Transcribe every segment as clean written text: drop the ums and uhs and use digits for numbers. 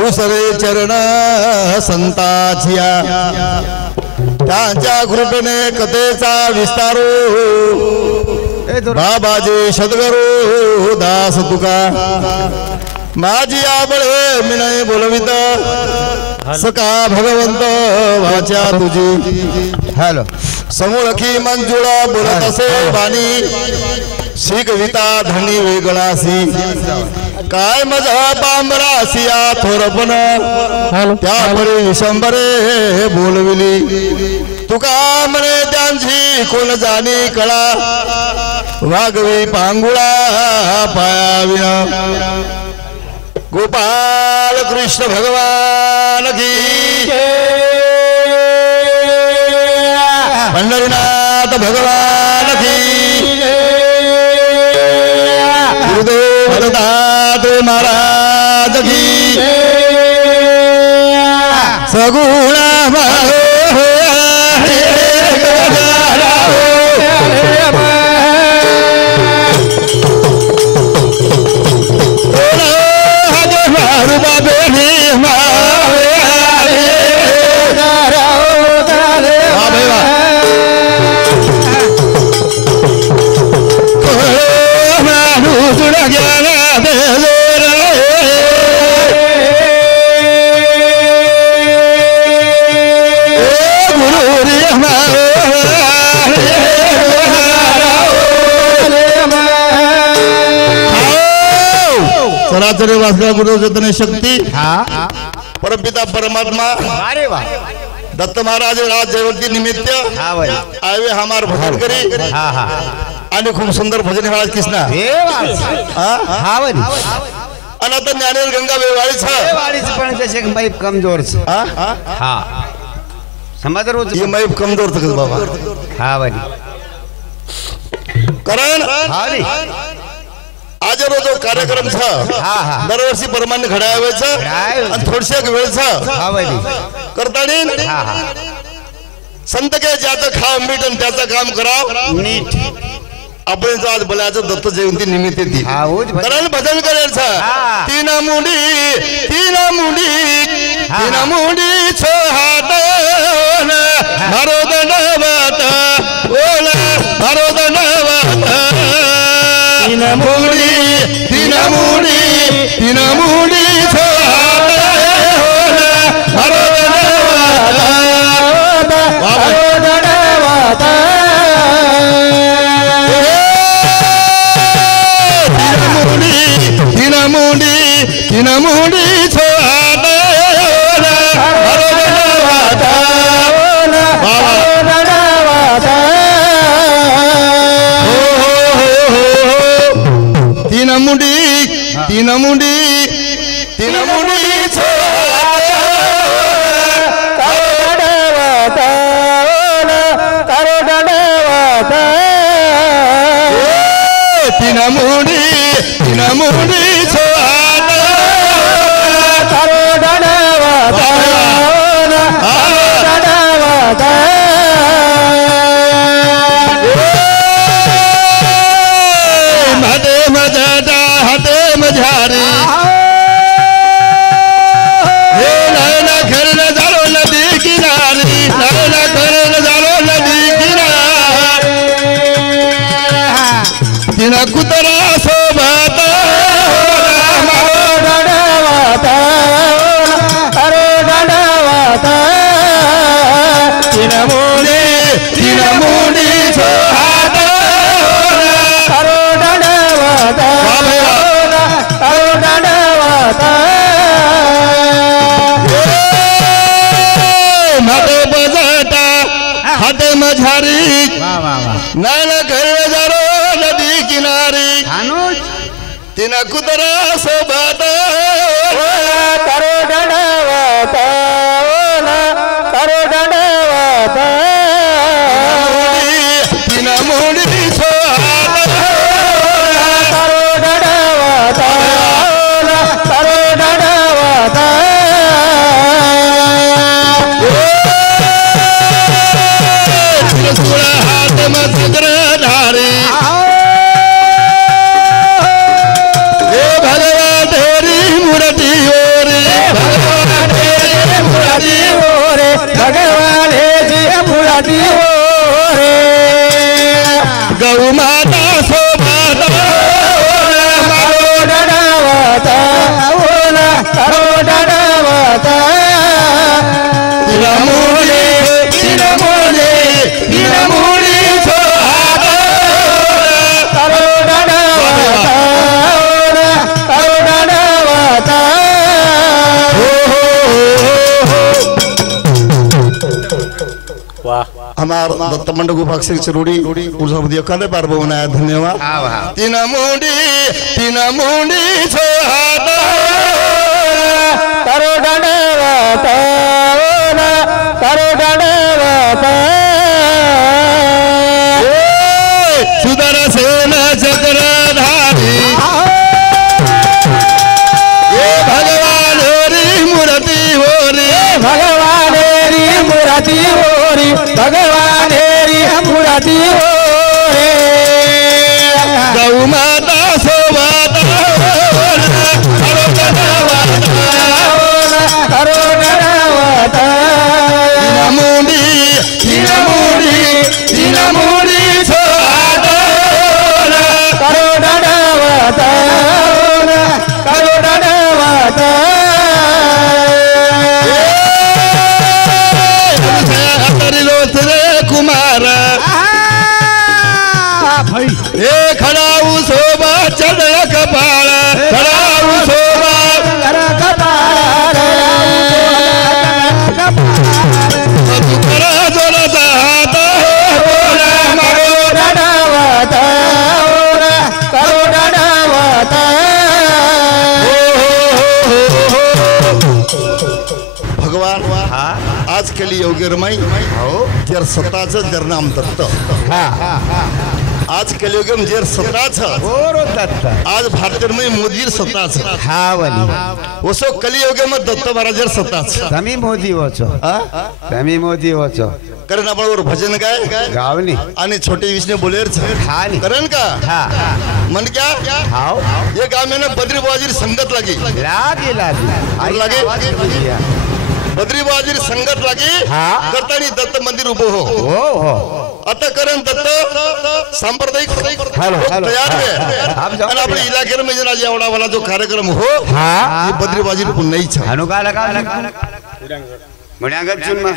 दुसरे चरण संताचिया त्यांच्या कृपेने कथेचा विस्तारो बाबाजी सद्गुरु दास तुका माझी आबळे मी नाही बोलवित सका भगवंत वाचा तुझी हॅलो समोळखी मंजुळा बोलत असे बाणी शिकविता धनी वेगळासी काय मजा पांबरासिया थोरपण त्यापरी विशंबरे बोलविली तुका म्हणे त्यांची कोण जाणी कळा वागवी पांगुळा पायाविना गोपाल कृष्ण भगवान की पंढरीनाथ भगवान की गुरुदेव दत्त महाराज की सगुण चराचर वासना गुरु चैतन्य शक्ती परमपिता परमात्मा अरे वाह दत्त महाराज राज जयवंती निमित्त आवे हमार भजन करी आणि खूप सुंदर भजन महाराज कृष्णा अनंत ज्ञानेर गंगा वेवाळीच पण त्याचे मैप कमजोर हा समज रोज ये मैप कमजोर तक बाबा हा वाली कारण आज रोज कार्यक्रम दरवर्षी परमान्य घडायचं आणि थोडशे वेळ करताना संत के ज्याचं खाव मीठ आणि त्याचं काम कराव नीट आपण आज बोलायचं दत्त जयंती निमित्त ती कारण भजन करायचं तीन मुंडी छोहात मारो दंडवत ओला मारो दंडवत तीन मुंडी छोहात मारो दंडवत तीन मुंडी छोहात तीन मुंडी कुतरा सोबत तीन मुंडी छोहात माते बजटा हाते मझारी नाना घर जारो नदी किनारी तीन कुतरा सोबत तीन मुंडी छोहात हाथ मस्कर धारी भगवान तेरी मूर्ति ओरी मुराती हो रे गौ माता सोबत मारो डडावता ओला करो डडावता तिला मुली सोहात करो डडावता ओला करो डडावता हमार दत्त मंडप उपाक्षक चरुड़ी उर्जापति अकाले पार बनाया धन्यवाद तीन मुंडी सोहात करो डडावता ओला करो डडावता सुदर्शन चक्रधारी ये भगवान री मूर्ति हो रे भगवान री मुराती हो रे भगवान री मुराती हो रे गौ माता सोबत करो डडावता तीन मुंडी सोहात करो डडावता करो डडावता कुमार हे खड़ाऊ शोभा चढ़ कपाल खड़ाऊ शोभा करा जोरत हाथ बोला मारो डडावता करो डडावता भगवान आज केली योग्य रमाई जर स्वतःच जर नाम दत्त आज केली योग्य जर स्वतःच आज भारतीय मोदी स्वतःच हा वाली वसो कलियोग्य मग दत्त महाराज जर स्वतःच तमी मोदी वाचो तमी मोदी वाचो कारण आपण भजन काय गावनी आणि छोटे विष्णू बोलेर हा नी करण का हा मन क्या हाव ये गाव में ना बद्री बाजीर संगत लगी लागे बद्री बाजीर संगत लगी हाँ। करतानी दत्त मंदिर उभो हो हो आता करण दत्त सांप्रदायिक हेलो, तयार आप जाओ आणि आपल्या इलाके में जना एवढा वाला जो कार्यक्रम हो हाँ ये बद्री बाजीर पुन्हा नाही छा अनुका लगा मुड्यांगत चुन मा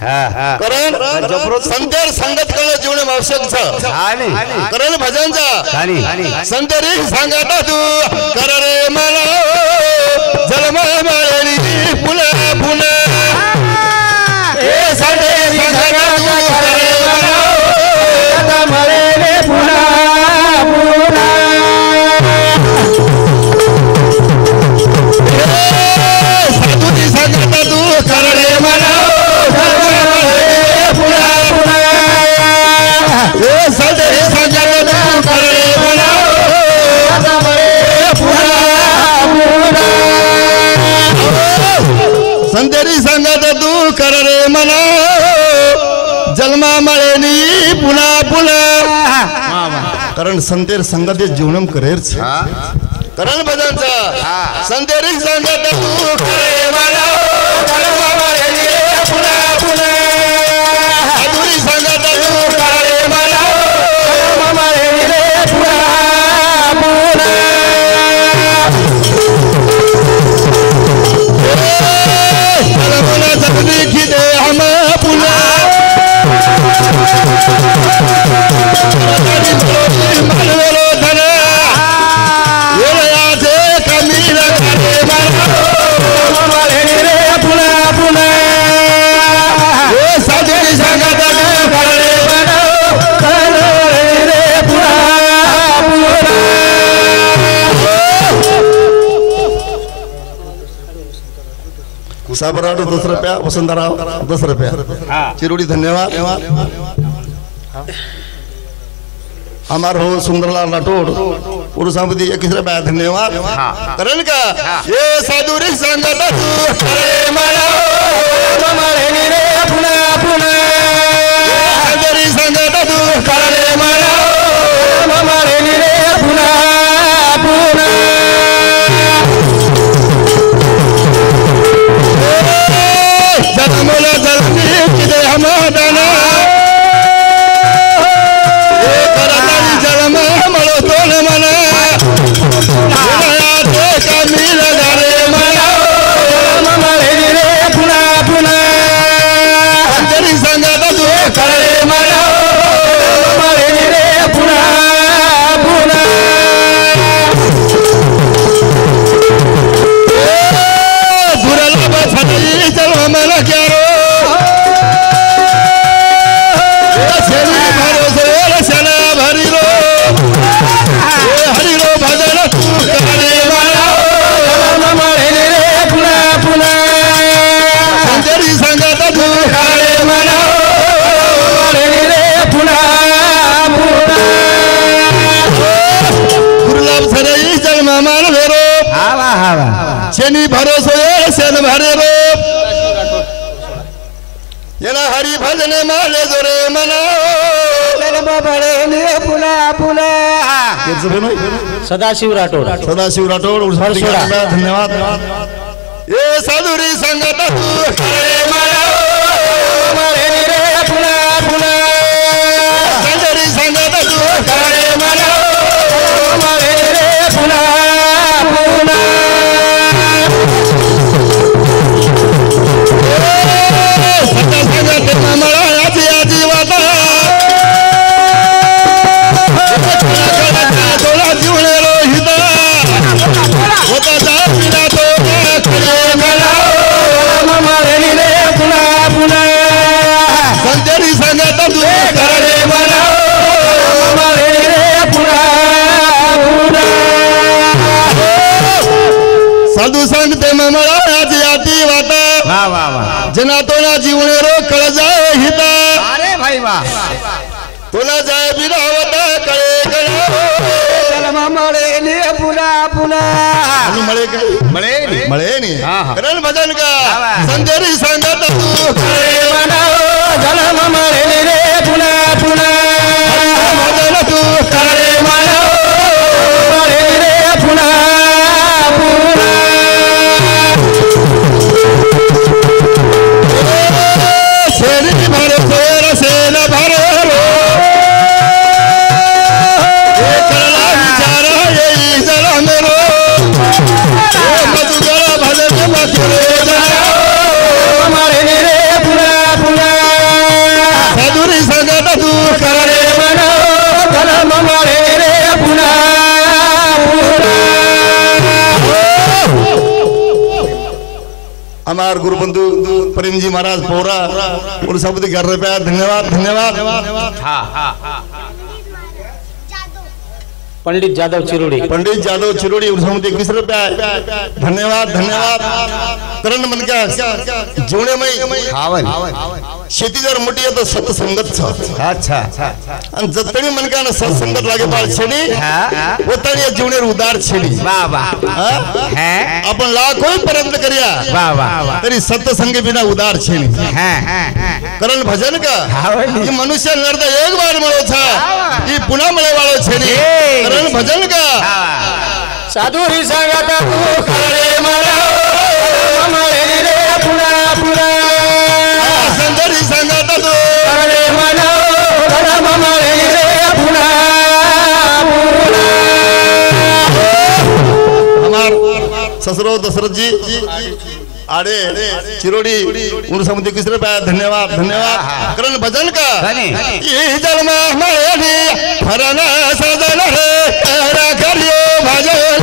हाँ हाँ करण संतर संगत कळ जीवन आवश्यक छ हानी करण भजनचा हानी संतरी सांगता तू कर रे मला जलमा माळेली पुला पुला ए संदेरी संगत करे मला मरे रे पुन्हा पुन्हा साधुनी सांगता तू कर रे मला पुन्हा पुन्हा ए संतरी सांगता तू कर रे मला मरे पुन्हा पुन्हा संतरी सांगता तू कर रे मला जन्मा मळेनी पुन्हा पुन्हा कारण संतेर संगत जीवनम करेच करण भजनचा संतेरी सांगता तू कर रे मला जन्मा मळेनी पुन्हा पुन्हा साधुनी सांगता तू कर रे मला मरे रे पुन्हा पुन्हा मला जगली की दे हम पुन्हा मनवलो धन येळाचे कमी लगारे मला मरे रे पुन्हा पुन्हा ए साधुनी सांगता तू कर रे मला मरे रे पुन्हा पुन्हा साबराट 10 रुपया वसंतराव 10 रुपया चिरोडी धन्यवाद हमार हो सुंदरलाल राठोड पुरुषापती 21 रुपया धन्यवाद करण का ये साधुरी सांगता तू कर रे मला मरे रे पुन्हा पुन्हा साधुरी सांगता तू कर रे मला मरे रे पुन्हा पुन्हा जन्मला जन्मी मला हरी भजन माले जोरे मना जन्म बळे ने पुला पुला सदाशिव राठोड धन्यवाद ये साधुरी संगत साधू सांगते मला आज याती वाता वाह वाह वाह जना तोला जीवने रो कळ जाय हिता अरे भाई वाह तोला जाय बिरावता कळे गळा जन्म बळे ने पुला पुला मळे काय मळे नी करण भजन का संजरी सांगत तू करे मना जन्म बळे ने पुला पुला भजन तू करे मना बळे ने पुला हमार गुरु बंधु प्रेम जी महाराज पोरा और सब कर रहे प्यार धन्यवाद धन्यवाद पंडित जादव चिरोड़ी और समुद्र 21 रुपया धन्यवाद धन्यवाद करण मन का जीवने में शेती जर मोठी आहे तर सत्संगत अच्छा आणि जतणी मन का सत्संगत लागे बाळ छेडी ओतणी जीवनेर उदार छेडी वाह वाह है आपण लाखो पर्यंत करिया वाह वाह तरी सत्संग बिना उदार छेडी करण भजन का ही मनुष्य नर्द एक बार મળો છે ही पुन्हा મળે વાળો छेडी करण भजन का साधु ही सांगत तू करे मला मळे रे पुला पुला संदरी सांगत तू करे मला जन्म मळे रे पुला पुला हमार ससुरो दशरथ जी आड़े चिरोड़ी उन समुद्र 21 रुपया धन्यवाद धन्यवाद करण भजन का ये जन्म हमारे फरना सजन रे तेरा करियो भजन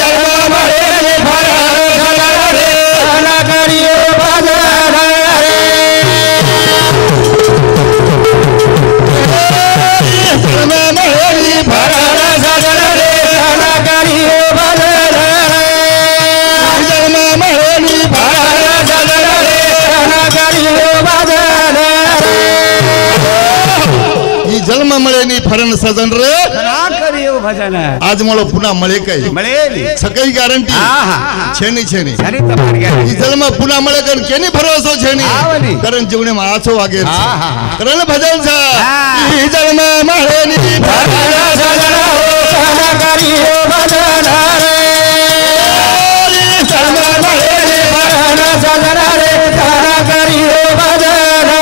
जन्म हमारे फरना सजन रे तेरा करियो भजन जन्म हमारे फरना सजन रे तेरा करियो भजन जन्म मळे नी फरण सजन रे करियो भजन आज मळो पुन्हा मळे काय मळे सकाळी गॅरंटी छेनी छेनी छेनी तमार गया ई जन्म पुन्हा मळे कन केनी भरोसो छेनी कारण जीवने माछो वागे कारण भजन छा ई जन्म मळे नी फरण सजन रे करियो भजन रे जन्म मळे नी फरण सजन रे करियो भजन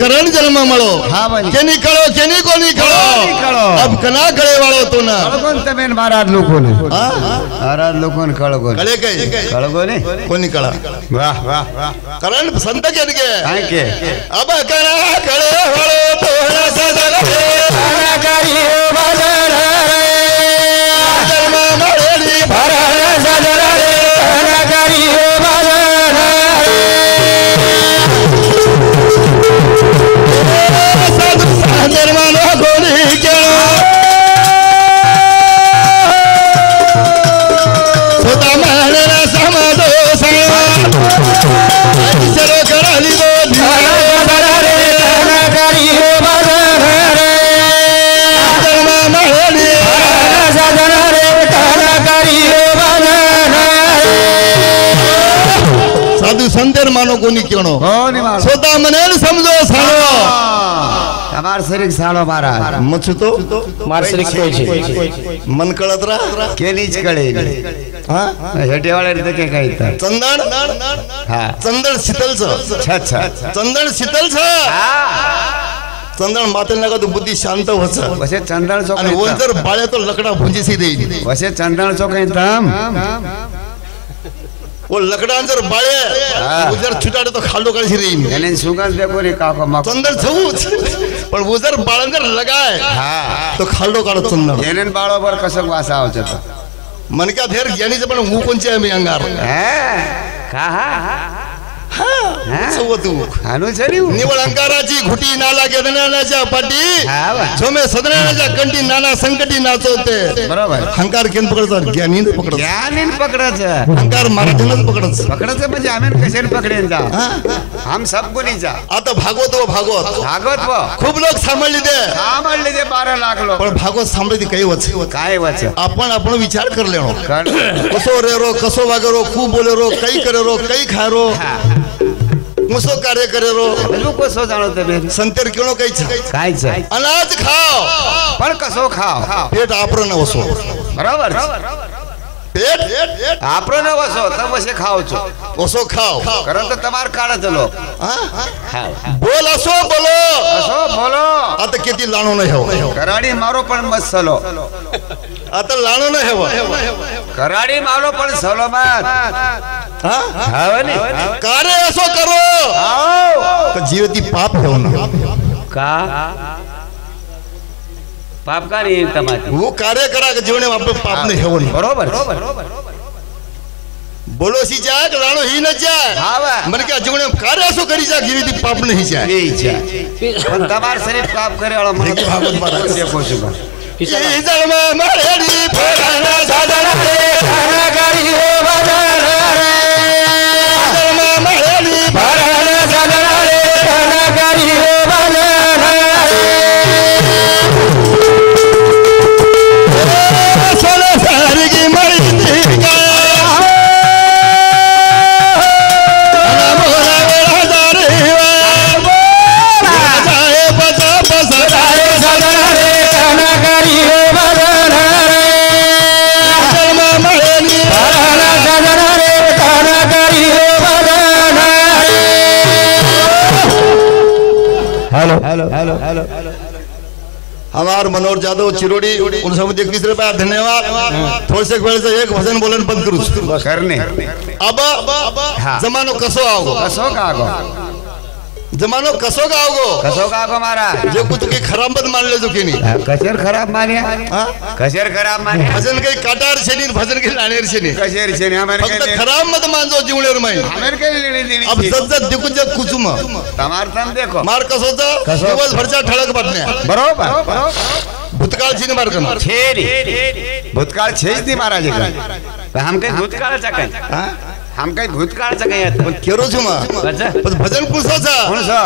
करण जन्म मळो केनी कळो केनी कोनी कळो अब कना कळे वाळो तो ना कळगोन तमेन महाराज लोकोने महाराज लोकोने कळगोन कळे काय कळगोने कोनी कळा वाह वाह वाह करण संत केन के काय के अब कना कळे वाळो तो ना सजन रे कना करियो भजन रे जन्म मळेली भरण सजन रे कना करियो भजन रे मानो कोणी केणो कोणी मानो स्वतः मनेल समजो साळो તમાર સરીક સાળો મારા મછ તો માર શ્રી કહે છે મન કળત રા કેની જ કળે હા હેટે વાળા રીતે કે કઈ તા ચંદન હા ચંદન શીતલ છે અચ્છા અચ્છા ચંદન શીતલ છે ચંદન માતલ નાકા તો બુદ્ધિ શાંત વસે વસે ચંદન છો અને ઓંજર બાળે તો લકડા ભૂંજી સી દે વસે ચંદન છો કઈ તમ वो लकड़ा अंदर बाळे उजर छुटाडे तो खाल्डो काढी सी रही એને સુગંધ દેખો રે કાકો માં ચંદન છવું પણ ઉજર બાળ અંદર લગાય હા તો ખાલ્ડો કાઢો ચંદન એને બાળો પર કસક વાસ આવે છે તો मन क्या फेर ज्ञानी से पण હું કોણ છે અમે અંગાર હે કા હા હા સૌ તું આનું છર્યું निवळ अंकाराची घुटी नाला गेदनाच्या पाटी हा वा झोमे सदनाच्या कंटी नाना संकटी नाचवते बरोबर अहंकार केन पकडतो ज्ञानी ने पकडतो જ્ઞાનીન પકડે છે अहंकार मराठीनच पकडतो પકડે છે म्हणजे આમે કશેને પકડેન જા हम सब गुनी जा आता भागवत व भागवत भागवत व खूप लोक सांभाळली दे સાંભળી દે 12 લાખ लोक पण भागवत सांभाळती काही वच काय वच आपण विचार कर लेणो कसो रेरो कसो वागरो खूप बोलेरो काही करेरो काही खारो मुसो कार्य करेरो હજુ કોસો જાણો તે બેન संतेर केणो काही છે काय છે अनाज खाओ પણ કસો ખાઓ पेट आपरो न वसो બરાબર पेट આપણો ન વસો તમે વસે ખાઓ છો वसो खाओ કરો તો તમાર કાળા ચલો हाँ बोल असो बोलो કસો બોલો आता किती लाणो न हेव કરાડી મારો પણ મસલો आता लाणो न हेव કરાડી મારો પણ સલો મત हाँ હવે ને कार्य असो करो આવો तर जीवती पाप हेव ना का पाप कारी તમારી वो कार्य करा के जीवने आपले पाप ने हेव ना બરોબર बोलो सी जाए कि लाणो ही न जाए હા વા मन क्या जीवने कार्य असो करी जा जीवती पाप नहीं जाए એ છે પણ તમાર શરીર પાપ કરે વાળો મને देखी भागवत महाराज। દેખો છું ई जन्म मरेरी फराना साधना रे खाना करी हो बजाना रे जन्म मरेरी फराना साधना रे खाना करी हो बजाना रे सोले सारी की मरी का मोरा मेरा दारे जाए बसा बसा जाए साधना रे खाना करी हो बजाना रे जन्म मरेरी फराना साधना रे खाना करी हो बजाना रे हेलो हेलो हेलो हमार मनोहर जाधव चिरोडी उन सब 21 रुपया धन्यवाद थोड़े से वेळ से एक भजन बोलन बंद करू करणे अब जमानो कसो आओगो કસો કાગો जमानो कसो का आओगो કસો કાગો મારા जे कुछ की खराब मत मान ले जो की नहीं કશેર ખરાબ માન્યા हाँ? કશેર खराब માન્યા भजन काही काटार छे नहीं भजन काही लानेर छे नहीं કશેર છે ને અમારે फक्त खराब मत मानजो जीवनेर माई અમારે કઈ લેણી દેણી अब છે जत जत दिकून जत कुचुम તમાર તમ देखो मार कसोचा दिवस भरच्या ठळक बातम्या बरोबर भूतकाळ छीन मार करणार છે રે ભૂતકાળ છે જ નહીં મારા જગ્યા हम કઈ ભૂતકાળचा काय हाँ? हम काही भूतकाळचा काय येत पण केरो छुमा अच्छा पण भजन कुसाचा कोणसा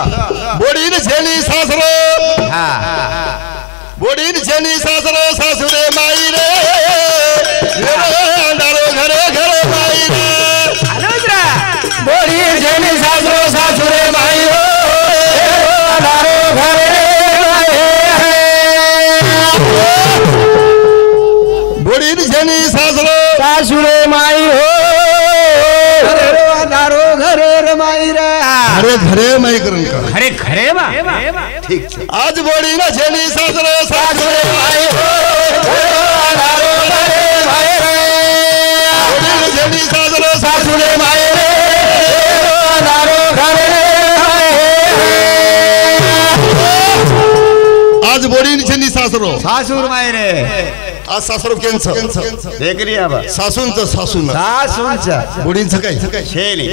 बोडीन छेनी सासरो हा बोडीन छेनी सासरो सासुरे माई रे अंधारो घरे घरे माई रे अनुद्रा बोडी जेनी सासरो सासुरे माई हो अंधारो घरे बोडीन छेनी सासरो सासुरे माई हो अंधारो घरे माई रे घरे घरे माई करून का खरे खरे बा ठीक છે आज बोडीन छेनी सासरो सासुरे माई हो अंधारो घरे माई रे बोडीन छेनी सासरो सासुरे माई रे अंधारो घरे आज बोडीन छेनी सासरो સાસુર માય રે आज सासरो केंचं देखरी आबा सासूंचं सासून સાસુંचा बोडींचं काय છેલી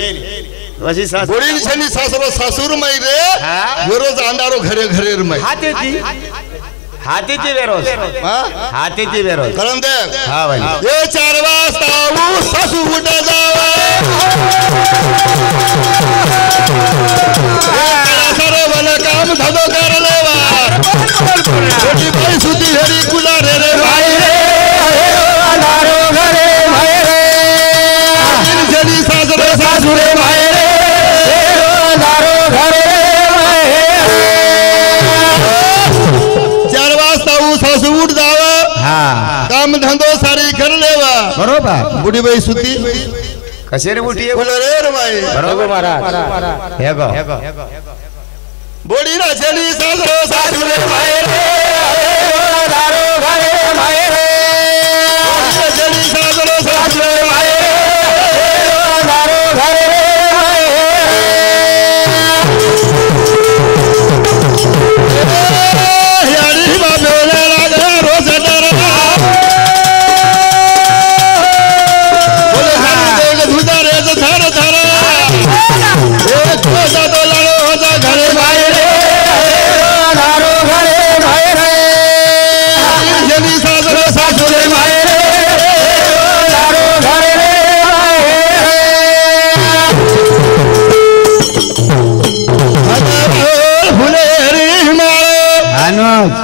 वशी सासू बोडीन छेनी सासरो सासूर माई रे हाँ? रोज अंधारो घरे घरे माई हातीची हातीची वेरोस हा हातीची वेरोस कळण दे हा भाई ये 4 वाजता सासू उठे जावा सारे वाला काम धंदो कर लेवा छोटी भाई सुती हरी कुला रे रे भाई रे अंधारो घरे माई रे छेनी सासरो सासुरे माई रे धंधो सारी कर लेवा बरोबर बुढ़ी बाई सुती कसेरी बुटी बोले रे रे भाई बरोबर महाराज हेगो बोड़ी ना चली सासरो सासुरे भाई रे दारो घरे भाई रे चली सासरो सासुरे भाई दारो घरे यारी बाबे लगा रोज डरा बोले हम देख धुदा रे तो धर धर एक खोजा तो लड़ो होता घरे भाई रे दारो घरे भाई रे चली सासरो सासुरे भाई दारो घरे फुलेरी मारो अनुज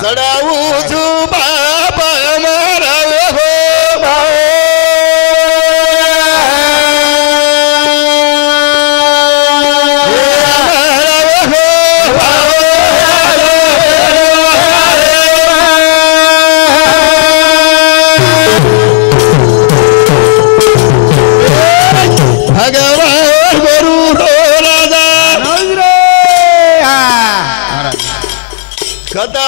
सडाऊ छु बाबा मारावे हो भगवान गुरु रो राजा कदा